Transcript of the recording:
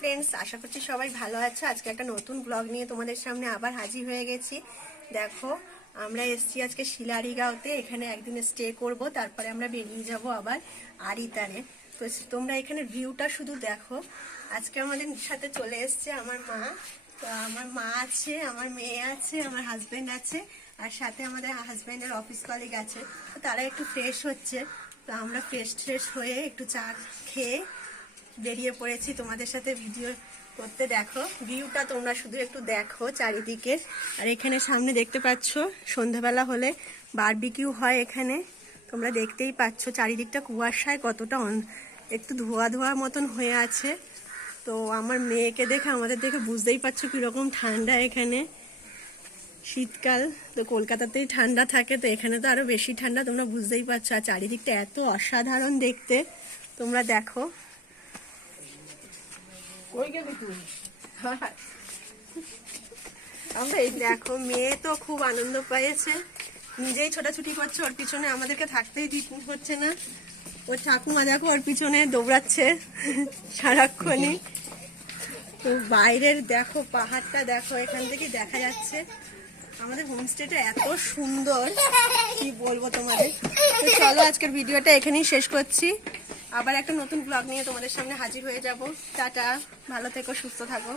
Friends, আশা করছি সবাই ভালো আছো। আজকে একটা নতুন ব্লগ নিয়ে তোমাদের সামনে আবার হাজির হয়ে গেছি। দেখো, আমরা এসছি আজকে শিলারিগাঁওতে। এখানে একদিন স্টে করব, তারপরে আমরা বেরিয়ে যাব আবার আরিতারে। তো তোমরা এখানে ভিউটা শুধু দেখো। আজকে আমাদের সাথে চলে এসছে আমার মা। তো আমার মা আছে, আমার মেয়ে আছে, আমার হাজব্যান্ড আছে, আর সাথে আমাদের হাজব্যান্ডের অফিস কলিগ আছে। তো তারা একটু ফ্রেশ হচ্ছে। তো আমরা ফ্রেশ হয়ে একটু চা খেয়ে বেরিয়ে পড়েছি তোমাদের সাথে ভিডিও করতে। দেখো ভিউটা তোমরা শুধু একটু দেখো চারিদিকে। আর এখানে সামনে দেখতে পাচ্ছ সন্ধ্যাবেলা হলে বারবিকিউ হয় এখানে। তোমরা দেখতেই পাচ্ছ চারিদিকটা কুয়াশায় কতটা একটু ধোয়া ধোয়া মতন হয়ে আছে। তো আমার মেয়েকে দেখে আমাদের দেখে বুঝতেই পারছো কিরকম ঠান্ডা এখানে। শীতকাল তো কলকাতাতেই ঠান্ডা থাকে, তো এখানে তো আরো বেশি ঠান্ডা, তোমরা বুঝতেই পারছো। আর চারিদিকটা এত অসাধারণ দেখতে, তোমরা দেখো। আমরা এই দেখো, মেয়ে তো খুব আনন্দ পেয়েছে, নিজেই ছোটাছুটি করছে, ওর পিছনে আমাদেরকে থাকতেই হচ্ছে না। ওর ঠাকুমা দেখো ওর পিছনে দৌড়াচ্ছে সারাক্ষণই। তো বাইরের দেখো পাহাড়টা দেখো, এখান থেকে দেখা যাচ্ছে। আমাদের হোমস্টেটা এত সুন্দর, কি বলবো তোমাদের। তো চলো আজকের ভিডিওটা এখানেই শেষ করছি। আবার একটা নতুন ব্লগ নিয়ে তোমাদের সামনে হাজির হয়ে যাব। টাটা, ভালো থেকো, সুস্থ থাকো।